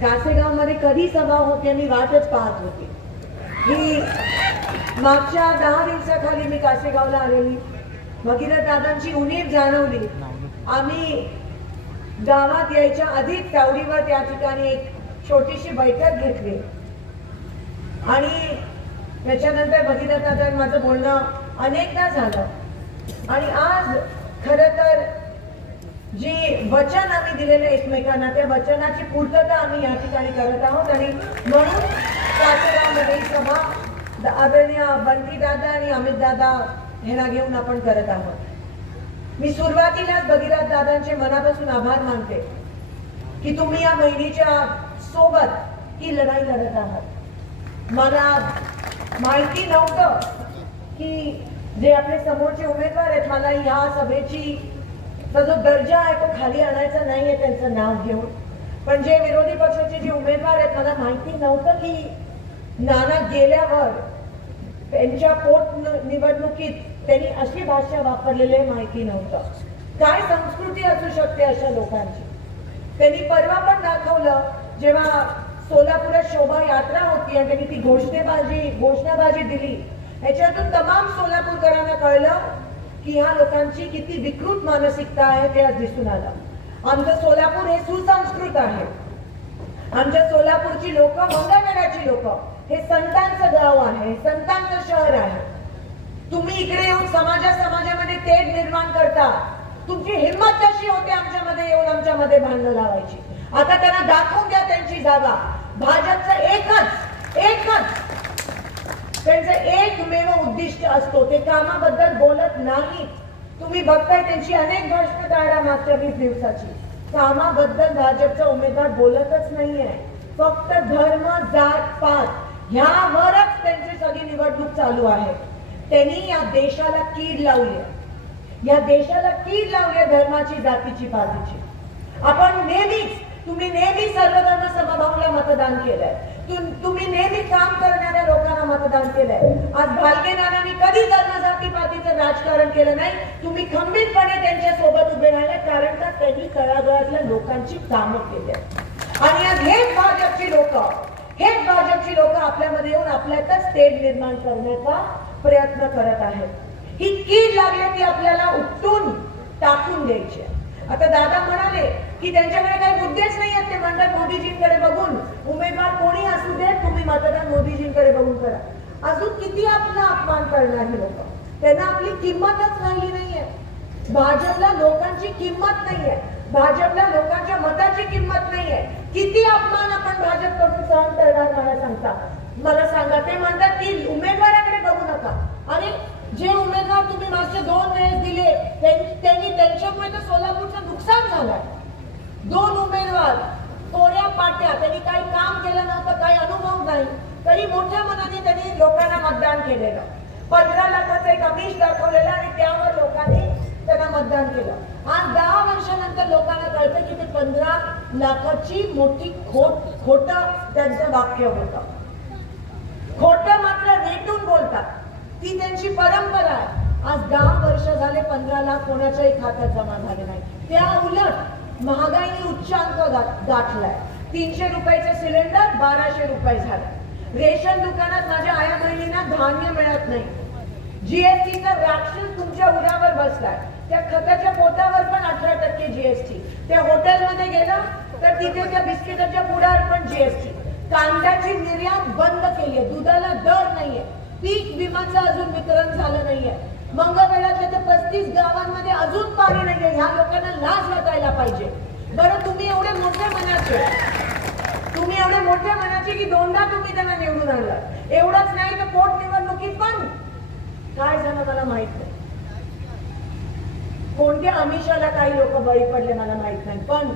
कासेगावमध्ये कधी सभा होते मी वाटच पाहत होते. ही मागच्या दहा दिवसाखाली मी कासेगावला आलेली. भगीरथ दादांची उणीव जाणवली. आम्ही गावात यायच्या अधिक तावडीवर त्या ठिकाणी एक छोटीशी बैठक घेतली. आणि त्याच्यानंतर भगीरथ दादा माझं बोलणं अनेकदा झालं. आणि आज खर तर जी वचन आम्ही दिलेलं एकमेकांना त्या वचनाची पूर्तता आम्ही या ठिकाणी करत आहोत आणि म्हणून कासेगावमध्ये सभा आदरणीय बंटी दादा आणि अमित दादा घेऊन आपण करत आहोत. मी सुरुवातीलाच भगीरथ दादांचे मनापासून आभार मानते की तुम्ही या बहिणीच्या सोबत ही लढाई लढत आहात. मला माहिती नव्हतं की जे आपले समोरचे उमेदवार आहेत मला या सभेची तर जो दर्जा आहे तो खाली आणायचा नाहीये त्यांचं नाव घेऊन. पण जे विरोधी पक्षाचे जे उमेदवार आहेत मला माहिती नव्हतं की नाना गेल्यावर त्यांच्या पोट निवडणुकीत त्यांनी अशी भाषा वापरलेली आहे माहिती नव्हतं. काय संस्कृती असू शकते अशा लोकांची? त्यांनी परवा पण दाखवलं जेव्हा सोलापुरात शोभा यात्रा होती आणि त्यांनी ती घोषणेबाजी घोषणाबाजी दिली. याच्यातून तमाम सोलापूरकरांना कळलं की ह्या लोकांची किती विकृत मानसिकता आहे ते आज दिसून आलं. आमचं सोलापूर हे सुसंस्कृत आहे. आमच्या सोलापूरची लोक मंगळवेराची लोक. हे संतांचं गाव आहे संतांचं शहर आहे. तुम्ही इकडे येऊन समाजा समाजामध्ये तेढ निर्माण करता. तुमची हिंमत कशी होते आमच्यामध्ये येऊन आमच्यामध्ये भांडणं लावायची? आता त्यांना दाखवून द्या त्यांची जागा. भाजपचं एकमेव उद्दिष्ट असतो. ते कामाबद्दल बोलत नाही. तुम्ही बघताय त्यांची अनेक भाषण काढा मागच्या वीस दिवसाची. कामाबद्दल भाजपचा उमेदवार बोलतच नाहीये. फक्त धर्म जात पात ह्यावरच त्यांची सगळी निवडणूक चालू आहे. त्यांनी या देशाला कीड लावली या देशाला कीड लावली धर्माची जातीची पातीची. आपण नेहमीच तुम्ही नेहमी सर्वधर्म समभावला मतदान केलंय. तुम्ही नेहमी काम करणाऱ्या लोकांना मतदान केलंय. आज भालके नानांनी कधी धर्म जाती पातीचं राजकारण केलं नाही? तुम्ही खंबीरपणे त्यांच्यासोबत उभे राहिले कारण का त्यांनी तळागाळातल्या लोकांची कामं केली आणि आज हेच भाजपची लोक हेच भाजपची लोक आपल्यामध्ये येऊन आपल्यातच तेढ निर्माण करण्याचा प्रयत्न करत आहेत. ही कीड लागली ती आपल्याला उपटून टाकून द्यायची आहे. आता दादा म्हणाले की त्यांच्याकडे काही मुद्देच नाही आहेत. ते म्हणतात मोदीजींकडे बघून उमेदवार कोणी असू दे तुम्ही मतदान मोदीजींकडे बघून करा. अजून किती आपला अपमान करणार हे लोक? त्यांना आपली किंमतच राहिली नाहीये. भाजपला लोकांची किंमत नाहीये. भाजपला लोकांच्या मताची किंमत नाहीये. किती अपमान आपण भाजपकडून सहन करणार मला सांगता? मला सांगा ते म्हणतात की उमेदवाराकडे बघू नका. अरे जे उमेदवार तुम्ही मागचे दोन वेळेस दिले त्यांनी त्यांच्यामुळे तर सोलापूरचं नुकसान झालंय. दोन उमेदवार कोऱ्या पाट्या त्यांनी काही काम केलं नव्हतं काही अनुभव नाही तरी मोठ्या मनाने त्यांनी लोकांना मतदान केलेलं. पंधरा लाखाचं एक अमिष दाखवलेलं आणि त्यावर लोकांनी त्यांना मतदान केलं. आज दहा वर्षानंतर लोकांना कळतं की ते पंधरा लाखाची मोठी खोट खोट त्यांचं वाक्य होतं. ती त्यांची परंपरा आहे. आज दहा वर्ष झाले पंधरा लाख कोणाच्याही खात्यात जमा झाले नाही. त्या उलट महागाईने उच्चांक गाठलाय. तीनशे रुपयाचे सिलेंडर बाराशे रुपये झाले. रेशन दुकानात माझ्या आया बहिणींना धान्य मिळत नाही. जीएसटीचा राक्षस तुमच्या उरावर बसलाय. त्या खताच्या पोटावर पण अठरा टक्के जीएसटी त्या हॉटेलमध्ये गेलं तर तिथे त्या बिस्किटाच्या पुढावर पण जीएसटी कांद्याची निर्यात बंद केली आहे. दुधाला दर नाहीये. पीक विमाचं अजून वितरण झालं नाहीये. मंगळवेढ्यातल्या तर पस्तीस गावांमध्ये अजून पाणी नाहीये. ह्या लोकांना लाज वाटायला पाहिजे. बरं तुम्ही एवढे मोठे मनाचे. तुम्ही एवढे मोठे मनाचे की दोनदा तुम्ही त्यांना निवडून आणलं. एवढंच नाही तर पोट निवडणुकीत पण. काय झालं मला माहीत नाही. कोणत्या अमिषाला काही लोक बळी पडले मला माहीत नाही. पण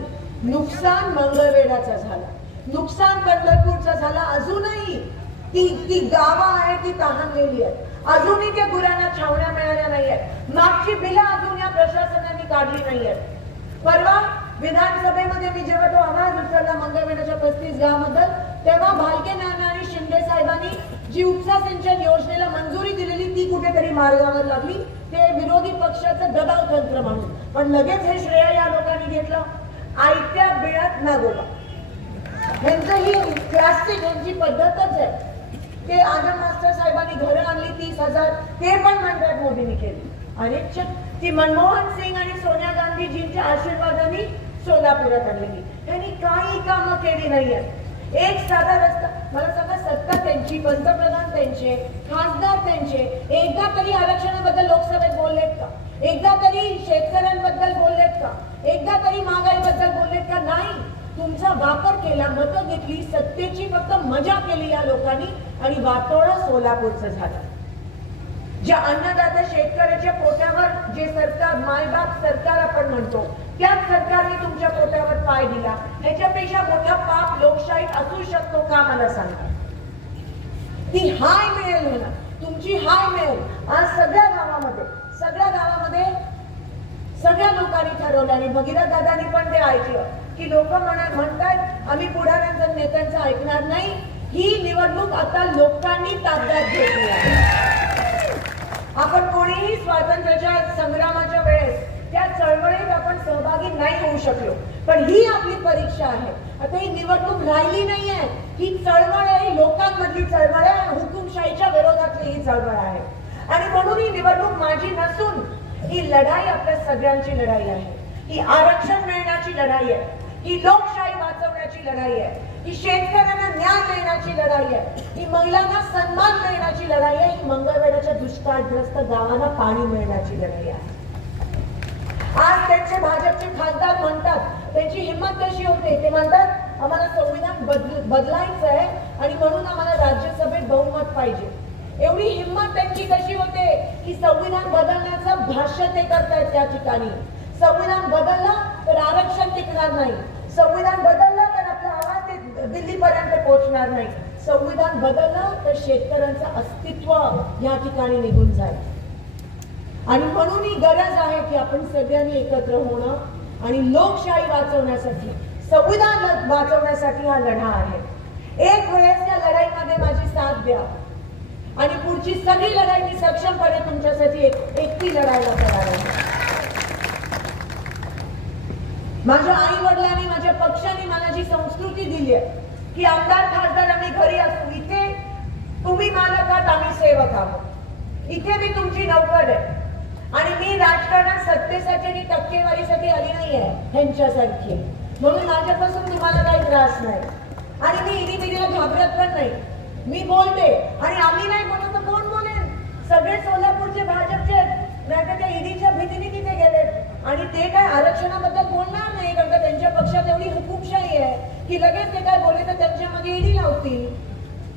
नुकसान मंगळवेढाचं झालं. नुकसान पंढरपूरचं झालं. अजूनही ती ती गावा आहे ती तहानलेली आहे. अजूनही त्या गुरांना छावण्या मिळाल्या नाही आहेत मागची बिलं अजून या प्रशासनाने काढली नाही आहेत परवा विधानसभेमध्ये मी जेव्हा तो आवाज उचलला मंगळवेढाच्या पस्तीस गावाबद्दल तेव्हा भालके नाना आणि शिंदे साहेबांनी जी उपसा सिंचन योजनेला मंजुरी दिलेली ती कुठेतरी मार्गावर लागली. ते विरोधी पक्षाचं दबाव तंत्र म्हणून. पण लगेच हे श्रेय या लोकांनी घेतलं. आयत्या बिळात नागोबा. यांचं ही क्लासिक यांची पद्धतच ते आनंद मास्टर साहेबांनी घरं आणली तीस हजार. ते पण म्हणतात मोदींनी केली. आणि ती मनमोहन सिंग आणि सोनिया गांधीजींच्या आशीर्वादाने सोलापुरात आणलेली त्यांनी काही कामं केली नाही एक साधा रस्ता. मला सांगा सत्ता त्यांची पंतप्रधान त्यांचे खासदार त्यांचे एकदा तरी आरक्षणाबद्दल लोकसभेत बोललेत का? एकदा तरी शेतकऱ्यांबद्दल बोललेत का? एकदा तरी महागाईबद्दल बोललेत का? नाही. तुमचा वापर केला मतं घेतली सत्तेची फक्त मजा केली या लोकांनी आणि वाटोळा सोलापूरचं झालं. ज्या अन्नदाता शेतकऱ्याच्या पोटावर जे सरकार मायबाप सरकार आपण म्हणतो त्याच सरकारने तुमच्या पोटावर पाय दिला. ह्याच्यापेक्षा मोठा पाप लोकशाहीत असू शकतो का मला सांगा? ती हाय मिळेल म्हणा. तुमची हाय मिळेल. आज सगळ्या गावामध्ये सगळ्या गावात सगळ्या लोकांनी ठरवलं आणि भगीरथ दादानी पण ते ऐकलं. की लोक म्हणा म्हणतात आम्ही पुढाऱ्यांचं नेत्यांचं ऐकणार नाही. ही निवडणूक आता लोकांनी ताब्यात घेतली आहे. आपण कोणीही स्वातंत्र्याच्या संग्रामाच्या वेळेस त्या चळवळीत आपण सहभागी नाही होऊ शकलो. पण ही आपली परीक्षा आहे. आता ही निवडणूक राहिली नाही आहे ही चळवळ आहे. लोकांमधली चळवळ आहे. हुकुमशाहीच्या विरोधातली ही चळवळ आहे. आणि म्हणून ही निवडणूक माझी नसून ही लढाई आपल्या सगळ्यांची लढाई आहे. ही आरक्षण मिळण्याची लढाई आहे. ही लोकशाही वाचवण्याची लढाई आहे. ही शेतकऱ्यांना न्याय देण्याची लढाई आहे. ही महिलांना सन्मान देण्याची लढाई आहे. ही मंगळवेढ्याच्या दुष्काळग्रस्त गावांना पाणी मिळण्याची लढाई आहे. आज त्यांचे भाजपचे खासदार म्हणतात त्यांची हिंमत कशी होते? ते म्हणतात आम्हाला संविधान बदल बदलायचं आहे आणि म्हणून आम्हाला राज्यसभेत बहुमत पाहिजे. एवढी हिंमत त्यांची कशी होते? की संविधान बदलण्याचं भाष्य ते करतायत त्या ठिकाणी. संविधान बदललं तर आरक्षण टिकणार नाही. संविधान बदललं तर आपला आवाज ते दिल्लीपर्यंत पोहोचणार नाही. संविधान बदललं तर शेतकऱ्यांचं अस्तित्व या ठिकाणी निघून जाईल. आणि म्हणून ही गरज आहे की आपण सगळ्यांनी एकत्र होणं आणि लोकशाही वाचवण्यासाठी संविधान वाचवण्यासाठी हा लढा आहे. एक वेळेस या लढाईमध्ये माझी साथ द्या. आणि पुढची सगळी लढाई मी सक्षमपणे तुमच्यासाठी एक- एकटी लढायला तयार आहे. माझ्या आई वडिलांनी माझ्या पक्षाने मला जी संस्कृती दिली आहे की आमदार खासदार आम्ही घरी असू इथे तुम्ही मालक आहात आम्ही सेवक आहोत. इथे मी तुमची नौकर आहे. आणि मी राजकारणात सत्तेसाठी आणि टक्केवारीसाठी आली नाही आहे ह्यांच्यासारखी. म्हणून माझ्यापासून तुम्हाला काही त्रास नाही. आणि मी इडी घाबरत पण नाही. मी बोलते. आणि आम्ही नाही बोलत तर कोण बोलेल? सगळे सोलापूरचे भाजपचे. आहेत. नाही तर त्या ईडीच्या भीतीने तिथे गेलेत आणि ते काय आरक्षणाबद्दल बोलणार नाही कारण का त्यांच्या पक्षात एवढी हुकुमशाही आहे की लगेच ते काय बोलले तर त्यांच्या मागे ईडी लावतील.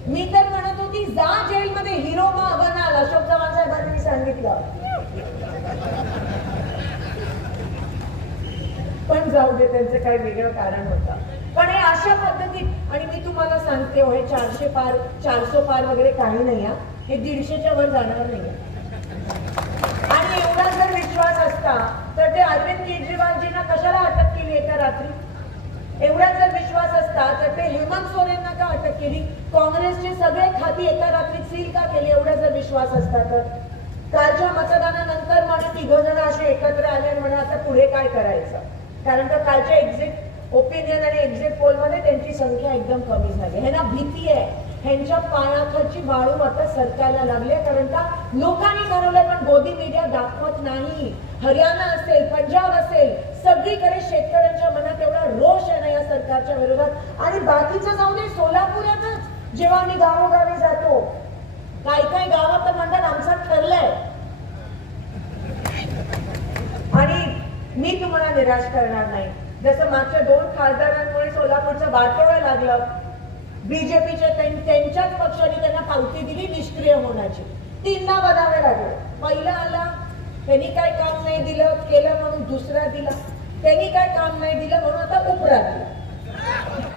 मी तर म्हणत होती जा जेलमध्ये हिरो मा बनाल अशोक चव्हाण साहेबांनी सांगितलं. पण जाऊ दे त्यांचं काही वेगळं कारण होतं. पण हे अशा पद्धतीत आणि मी तुम्हाला सांगते हो, हे चारशे पार चारशे पार वगैरे काही नाही हे दीडशेच्या वर जाणार नाही आणि एवढा जर विश्वास असता तर ते अरविंद केजरीवालजींना कशाला अटक केली एका रात्री? एवढा जर विश्वास असता तर ते हेमंत सोरेनना का अटक केली? काँग्रेसचे सगळे खाती एका रात्रीत सील का केली एवढा जर विश्वास असता तर? कालच्या मतदानानंतर म्हणे तिघ जण असे एकत्र आले म्हणे आता पुढे काय करायचं? कारण का कालच्या एक्झिट ओपिनियन आणि एक्झिट पोलमध्ये त्यांची संख्या एकदम कमी झाली. ह्यांना भीती आहे. ह्यांच्या पायाखाची वाळू आता सरकारला लागली आहे. कारण का? लोकांनी ठरवलंय पण मोदी मीडिया दाखवत नाही. हरियाणा असेल पंजाब असेल सगळीकडे शेतकऱ्यांच्या मनात एवढा रोष आहे ना या सरकारच्या विरोधात. आणि बाकीचं जाऊ दे सोलापुरातच जेव्हा आम्ही गावोगावी जातो काही काही गावात म्हणतात आमचं ठरलंय आणि मी तुम्हाला निराश करणार नाही. जसं मागच्या दोन खासदारांमुळे सोलापूरचं वाटोळं लागलं बीजेपीच्या त्यांच्याच पक्षाने त्यांना पावती दिली निष्क्रिय होण्याची. तीनदा बघावे लागले. पहिला आला त्यांनी काय काम नाही दिलं केलं म्हणून दुसरा दिला. त्यांनी काय काम नाही दिलं म्हणून आता उपरा दिला.